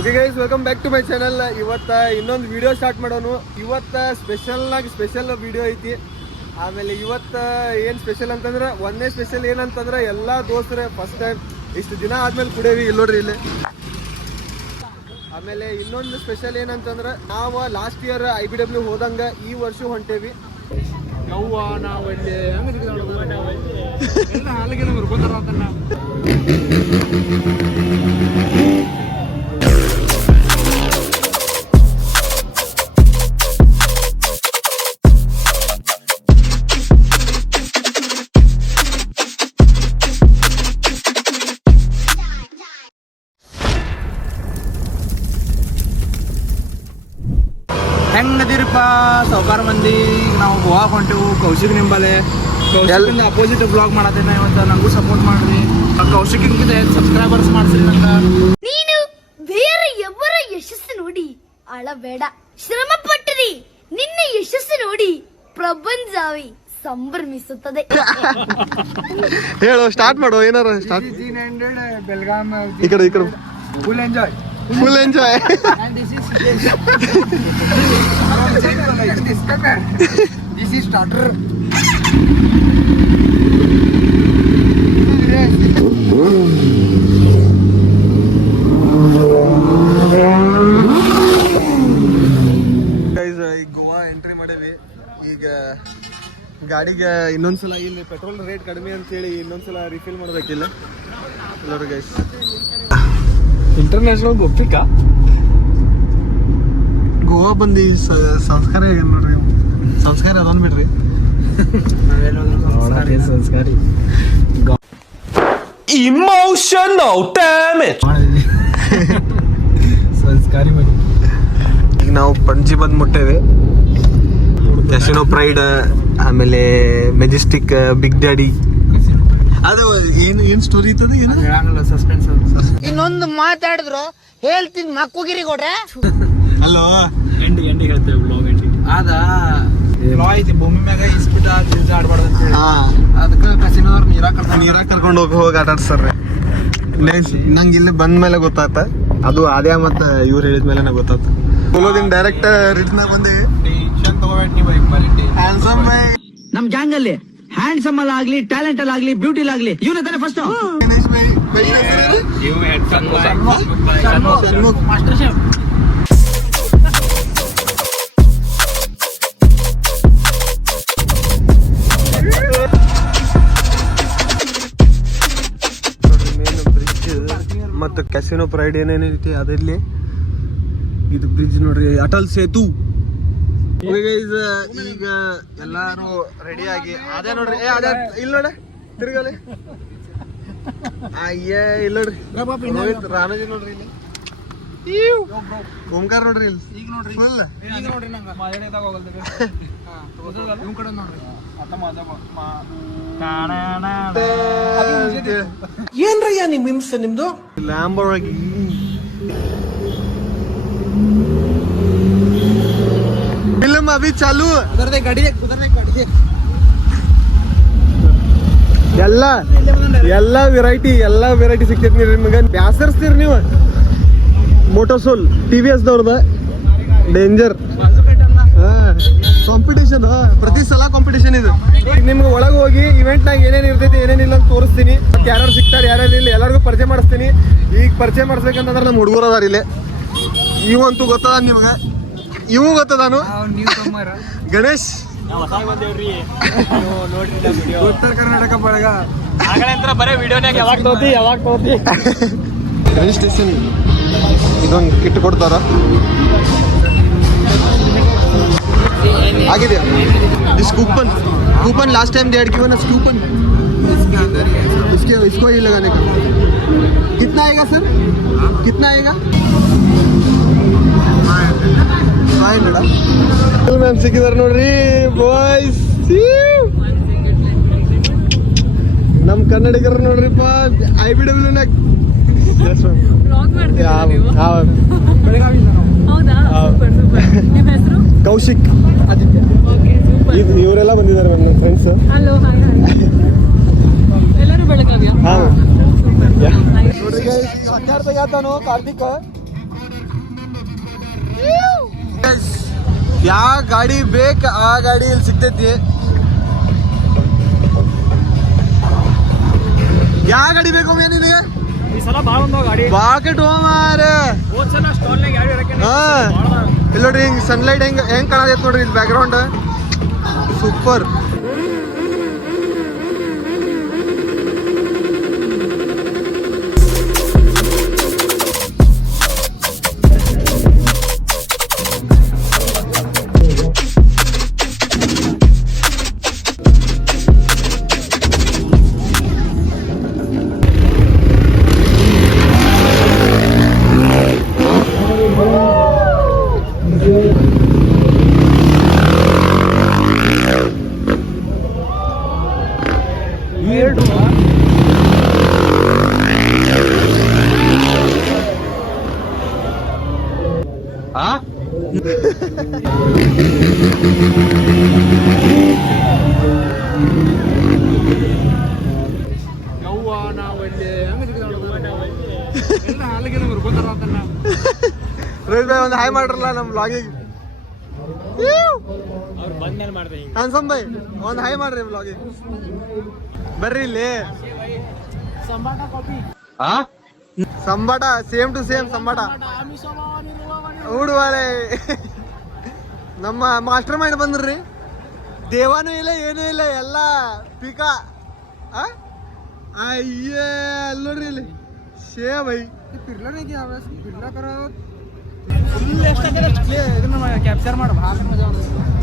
Okay guys, welcome back to my channel. ಇವತ್ತು ಇನ್ನೊಂದು video start ಮಾಡೋನು. ಇವತ್ತು ಸ್ಪೆಷಲ್ ವಿಡಿಯೋ ಐತಿ. ಆಮೇಲೆ ಇವತ್ತು ಏನು ಸ್ಪೆಷಲ್ ಅಂತಂದ್ರೆ, ಒಂದೇ ಸ್ಪೆಷಲ್ ಏನಂತಂದ್ರೆ ಎಲ್ಲ ದೋಸ್ತರೇ ಫಸ್ಟ್ ಟೈಮ್ ಇಷ್ಟು ದಿನ ಆದ್ಮೇಲೆ ಕುಡಿಯವಿ ಇಲ್ಲಿ ನೋಡ್ರಿ ಇಲ್ಲಿ. ಆಮೇಲೆ ಇನ್ನೊಂದು ಸ್ಪೆಷಲ್ ಏನಂತಂದ್ರೆ, ನಾವು ಲಾಸ್ಟ್ ಇಯರ್ IBW ಹೋದಂಗ ಈ ವರ್ಷ ಹೊಂಟೇವಿ. ಹೆಂಗದಿರಪ್ಪ ಸಾವುಕಾರ ಮಂದಿ? ನಾವು ಗೋವಾ ಹೊಂಟೆವು, ಕೌಶಿಕ್ ನಿಂಬಲೆ. ಕೌಶಿಕಿಂದ ಅಪೋಸಿಟ್ ಬ್ಲಾಗ್ ಮಾಡತ್ತೇನೆ ಇವತ್ತು. ನಂಗೂ ಸಪೋರ್ಟ್ ಮಾಡ್ರಿ. ಕೌಶಿಕಿಂದ ಸಬ್ಸ್ಕ್ರೈಬರ್ಸ್ ಮಾಡ್ಸ್ರಿ ನಂಗ. ನೀನು ಬೇರೆ ಎವರ ಯಶಸ್ಸು ನೋಡಿ ಅಳಬೇಡ, ಶ್ರಮ ಪಟ್ಟರಿ. ನಿನ್ನ ಯಶಸ್ಸು ನೋಡಿ ಪ್ರಪಂಚವೇ ಸಂಭ್ರಮಿಸುತ್ತದೆ. ಹೇಳು, ಸ್ಟಾರ್ಟ್ ಮಾಡು. ಏನಾರ ಸ್ಟಾರ್ಟ್. ಬೆಲ್ಗಾಮ್ ಈ ಕಡೆ full enjoy. This is starter. Goa entry ಮಾಡೇವಿ. ಈಗ ಗಾಡಿಗೆ ಇನ್ನೊಂದ್ಸಲ ಇಲ್ಲಿ ಪೆಟ್ರೋಲ್ ರೇಟ್ ಕಡಿಮೆ ಅಂತೇಳಿ ಇನ್ನೊಂದ್ಸಲ ರಿಫಿಲ್ ಮಾಡ್ಬೇಕಿಲ್ಲ ಎಲ್ಲರೂ ಗೈಸ್. ಇಂಟರ್ನ್ಯಾಷನಲ್ ಒಪ್ಪಿಕ ಗೋವಾ ಬಂದು ಸಂಸ್ಕಾರ ನೋಡ್ರಿ. ಸಂಸ್ಕಾರ ಅದೊಂದು ಬಿಡ್ರಿ. ಸಂಸ್ಕಾರಿ Emotional damage. ಸಂಸ್ಕಾರಿ ಮಾಡಿ. ಈಗ ನಾವು ಪಣಜಿ ಬಂದು ಮುಟ್ಟೇವೆ. ಕ್ಯಾಸಿನೋ ಪ್ರೈಡ್, ಆಮೇಲೆ ಮೆಜೆಸ್ಟಿಕ್, ಬಿಗ್ ಡ್ಯಾಡಿ. ಅದು ಏನು ಸ್ಟೋರಿ ಇರ್ತದೆ, ಏನು ಸಸ್ಪೆನ್ಸ್. ಇನ್ನೊಂದು ಮಾತಾಡಿದ್ರು ಹೇಳ್ತೀನಿ ಮಕ್ಕುಗಿರಿ ಕೊಡ್ರೆ. ಅಲ್ಲೋ ಎಂಡಿ ಹೇಳ್ತೇವೆ ಬ್ಲಾಗ್ ಎಂಡಿ. ಅದ ಲಾ ಐತಿ ಭೂಮಿ ಮ್ಯಾಗ ಇಸ್ಬಿಟ್ಟ ಆಡ್ಬಾರ್ದು ಅಂತ ಹೇಳಿ. ಅದಕ್ಕೆ ಕಸಿನವ್ರು ನೀರಾಗ ಕರ್ಕೊಂಡು ಹೋಗಿ ಆಟ ಆಡ್ಸ್ತಾರ್ರಿ. ನಂಗೆ ಇಲ್ಲಿ ಬಂದ ಮೇಲೆ ಗೊತ್ತಾತ. ಅದು ಆದ್ಯಾ ಮತ್ತು ಇವ್ರು ಹೇಳಿದ ಮೇಲೆ ನಂಗೆ ಗೊತ್ತಾತ. ದಿನ ಡೈರೆಕ್ಟ್ ರಿಟ್ನಾಗ ಬಂದೆ. ಟೆನ್ಷನ್ ತಗೋಬೇಡ ನೀ ಬರೀ ಹ್ಯಾಂಡ್ಸಮ್ ಬೈ. ನಮ್ ಗ್ಯಾಂಗ್ ಅಲ್ಲಿ ಹ್ಯಾಂಡ್ಸಮ್ ಅಲ್ಲಿ ಆಗ್ಲಿ, ಟ್ಯಾಲೆಂಟ್ ಅಲ್ಲಿ ಆಗ್ಲಿ, ಬ್ಯೂಟಿ ಆಗ್ಲಿ ಇವನೇ ತಾನೆ first. Ganesh by. Master chef. ಮತ್ತು ಕ್ಯಾಸಿನೋ ಪ್ರೈಡ್ ಏನೇನೈತಿ ಅದಿರ್ಲಿ. ಇದು ಬ್ರಿಡ್ಜ್ ನೋಡ್ರಿ, ಅಟಲ್ ಸೇತು. ಈಗ ಎಲ್ಲಾರು ರೆಡಿ ಆಗಿ ಅದೇ ನೋಡ್ರಿ. ಅದೇ ಇಲ್ಲ ನೋಡ್ರಿ, ತಿರ್ಗಲಿ. ಅಯ್ಯ ಇಲ್ಲ ನೋಡ್ರಿ, ರೋಹಿತ್ ರಾಣಾಜಿ ನೋಡ್ರಿ ಇಲ್ಲಿ. ಓಂಕಾರ ನೋಡ್ರಿ ಇಲ್ಲಿ. ಈಗ ನೋಡ್ರಿ ಫುಲ್ ಈಗ ನೋಡ್ರಿ ನಂಗೆ ಮಾಜಾಡಿದಾಗ ಹೋಗಲ್ರಿ. ಇವ್ ಕಡೆ ನೋಡ್ರಿ. ಏನ್ರಯ್ಯ ನಿಮ್ ಹಿಂಸೆ ನಿಮ್ದು? ಲ್ಯಾಂಬೋರ್ಗಿನಿ. फिल्म अभी चालू. ಗಾಡಿ ಎಲ್ಲ ವೆರೈಟಿ ಸಿಕ್ತೈತಿ ನಿಮ್ಗೆ. ಬ್ಯಾಸರ್ಸ್ತೀರಿ ನೀವು. ಮೋಟೋಸೋಲ್ TVS ದವ್ರದ ಡೇಂಜರ್. ಕಾಂಪಿಟೇಷನ್, ಪ್ರತಿ ಸಲ ಕಾಂಪಿಟೇಷನ್ ಇದು. ನಿಮ್ಗೆ ಒಳಗೆ ಹೋಗಿ ಇವೆಂಟ್ನಾಗ ಏನೇನು ಇರ್ತೈತಿ ಏನೇನಿಲ್ಲ ಅಂತ ತೋರಿಸ್ತೀನಿ. ಮತ್ತೆ ಯಾರು ಸಿಗ್ತಾರೆ ಯಾರ್ಯಾರು ಇಲ್ಲ ಎಲ್ಲರಿಗೂ ಪರಿಚಯ ಮಾಡಿಸ್ತೀನಿ. ಈಗ ಪರಿಚಯ ಮಾಡಿಸ್ಬೇಕಂತಂದ್ರೆ ನಮ್ಮ ಹುಡುಗರು ಅದಾರ ಇಲ್ಲಿ. ಇವಂತೂ ಗೊತ್ತದ ನಿಮ್ಗೆ, ಇವು ಗೊತ್ತದಾನು. ಗಣೇಶ್ ಉತ್ತರ ಕರ್ನಾಟಕ ಬಳಗ. ರಿಜಿಸ್ಟ್ರೇಷನ್ ಇದೊಂದು ಕಿಟ್ ಕೊಡ್ತಾರ. आगे they this coupon last time they given us coupon. इसको ही लगाने का कितना आएगा सर? कितना आएगा? 500. मैम सिक्किदार नोड्री ಬಾಯ್ಸ್. ನಮ್ಮ ಕನ್ನಡಿಗರು ನೋಡ್ರಿಪ್ಪ IBW ನಾಗ. ಕೌಶಿಕ್, ಇವರೆಲ್ಲ ಬಂದಿದ್ದಾರೆ ನನ್ನ ಫ್ರೆಂಡ್ಸ್. ಎಲ್ಲರೂ ಬೆಳಗಾವಿಯ. ನೋಡ್ರಿ ಕಾರ್ತಿಕ್ ಯಾ ಗಾಡಿ ಬೇಕು ಆ ಗಾಡಿ ಇಲ್ಲಿ ಸಿಗ್ತೈತಿ. ಯಾ ಗಾಡಿ ಬೇಕು ನಿನಗೆ? ಈ ಸಲ ಭಾಳ ಒಂದು ಗಾಡಿ ಬಾಕೆಟ್ ಮಾರ. ಹೋದ್ಸಲ ಸ್ಟಾಲ್ನಾಗ ಯಾರು ಹಾ ಇಲ್ಲಿ ನೋಡ್ರಿ, ಹಿಂಗ್ ಸನ್ಲೈಟ್ ಹೆಂಗ್ ಕಾಣತೈತಿ ನೋಡ್ರಿ ಇಲ್ಲಿ ಬ್ಯಾಕ್ ಗ್ರೌಂಡ್ ಸೂಪರ್. ಯವ್ವ ನಾವು ಇಲ್ಲಿ ಎಲ್ಲ ಹಾಲಿಗೆ ನಮ್ಗೆ ಗೊತ್ತಾರ ಅಂತಲ್ಲ. ರೋಹಿತ್ ಭಾಯ್ ಒಂದು ಹಾಯ್ ಮಾಡ್ರಲ್ಲ ನಮ್ಮ ಬ್ಲಾಗಿಗೆ. ಅವ್ರು ಬಂದ್ಮೇಲೆ ಮಾಡ್ದೆ ಅನ್ಸಮ್ ಭಾಯ್ ಒಂದು ಹಾಯ್ ಮಾಡ್ರಿ ಬ್ಲಾಗಿಗೆ. ಬರ್ರಿ ಇಲ್ಲಿ ಸಂಬಾಟ ಕಾಪಿ ಸಂಬಾಟ ಸೇಮ್ ಟು ಸೇಮ್ ಸಂಬಾಟ ಹೂಡುವಾಲೆ. ನಮ್ಮ ಮಾಸ್ಟರ್ ಮೈಂಡ್ ಬಂದ್ರಿ, ದೇವಾನೂ ಇಲ್ಲ ಏನೂ ಇಲ್ಲ, ಎಲ್ಲ ಪಿಕಾ. ಅಯ್ಯ ಅಲ್ಲಿ ನೋಡ್ರಿ ಇಲ್ಲಿ ಶೇ ಬೈ ಪಿರ್ಲನಿಗೆ ಪಿರ್ಲಕರ ಫುಲ್ ಎಷ್ಟಾಗಿದೆ ಇದನ್ನ ಕ್ಯಾಪ್ಚರ್ ಮಾಡು. ಭಾಳ ಮಜಾ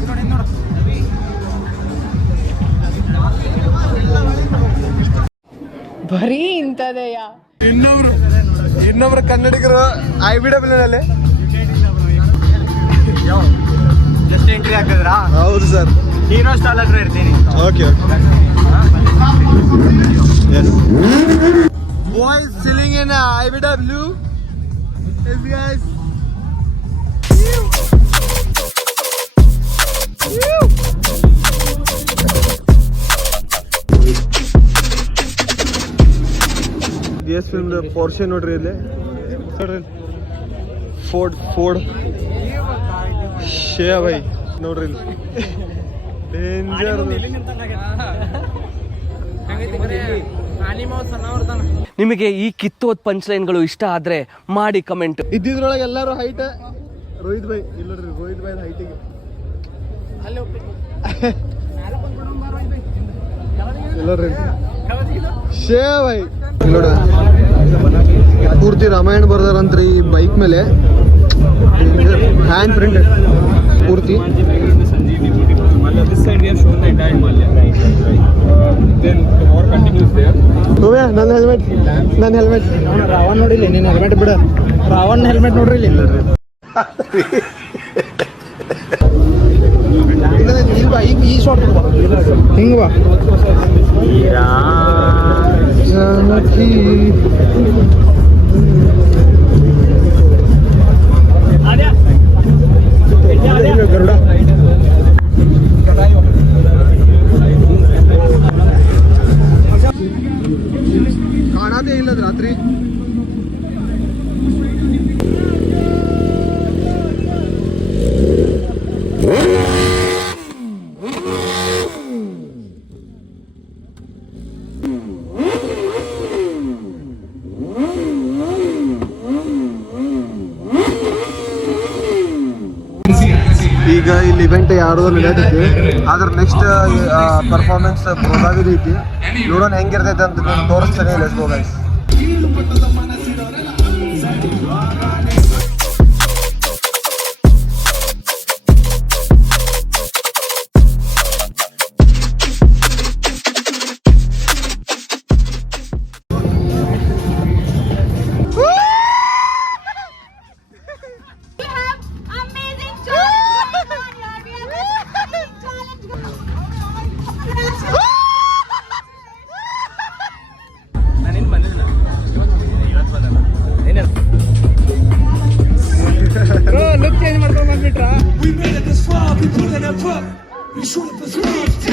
ನೋಡಿ ನೋಡು. ಬರೀ ಇಂಥದೆಯಾ? ಇನ್ನೊಬ್ರು ಕನ್ನಡಿಗರು IBW ನಲ್ಲಿ ಜಸ್ಟ್ ಎಂಟ್ರಿ ಹಾಕಿದ್ರಾ? ಹೌದು ಸರ್. ಹೀರೋ ಸ್ಟಾಲ್ ಹತ್ರ ಇರ್ತೀನಿ. Okay okay. Yes. Boys chilling in IBW. Yes guys. DS film Porsche ನೋಡ್ರಿ ಇಲ್ಲಿ ನೋಡ್ರಿ, ಫೋರ್ಡ್ ಶೇ ಬೈ ನೋಡ್ರಿ ಇಲ್ಲಿ ಡೇಂಜರ್. ನಿಮಗೆ ಈ ಕಿತ್ತೋದ್ ಪಂಚ್ಲೈನ್ಗಳು ಇಷ್ಟ ಆದ್ರೆ ಮಾಡಿ ಕಮೆಂಟ್. ಇದ್ದಿದ್ರೊಳಗೆ ಎಲ್ಲರೂ ಹೈಟ್ ರೋಹಿತ್ ಭಾಯ್ ಇಲ್ಲ ನೋಡ್ರಿ, ರೋಹಿತ್ ಭಾಯ್ ಹೈಟಿಗೆ ಎಲ್ಲರಿ ಶೇ ಭಾಯ್ ನೋಡ ಪೂರ್ತಿ ರಾಮಾಯಣ ಬರ್ದಾರಂತ್ರಿ ಈ ಬೈಕ್ ಮೇಲೆ, ಹ್ಯಾಂಡ್ ಪ್ರಿಂಟ್ ಪೂರ್ತಿ. ನನ್ನ ಹೆಲ್ಮೆಟ್ ರಾವಣ್ ನೋಡಿಲ್ಲ, ನೀನು ಹೆಲ್ಮೆಟ್ ಬಿಡ. ರಾವಣ್ ಹೆಲ್ಮೆಟ್ ನೋಡ್ರಿ ಇಲ್ಲಿ. ಈ ಶಾರ್ಟ್ ಹಿಂಗ ಬಾ. ಗರುಡ ಕಾಣದೇ ಇಲ್ಲದ ರಾತ್ರಿ. ಈಗ ಇಲ್ಲಿ ಇವೆಂಟ್ ಯಾರ್ದೋ ನಡೆಯತೈತಿ, ಆದ್ರೆ ನೆಕ್ಸ್ಟ್ ಪರ್ಫಾರ್ಮೆನ್ಸ್ ಪ್ರೋದಾವಿದ್ ಐತಿ. ನೋಡೋಣ ಹೆಂಗಿರ್ತೈತೆ ಅಂತ ತೋರಿಸ್ತೇನೆ. Let's go guys. Look change ಮಾಡ್ಕೊಂಡ್ ಬಂದ್ಬಿಟ್ರಾ? We made it this far, we put it up. We shoot it for 3.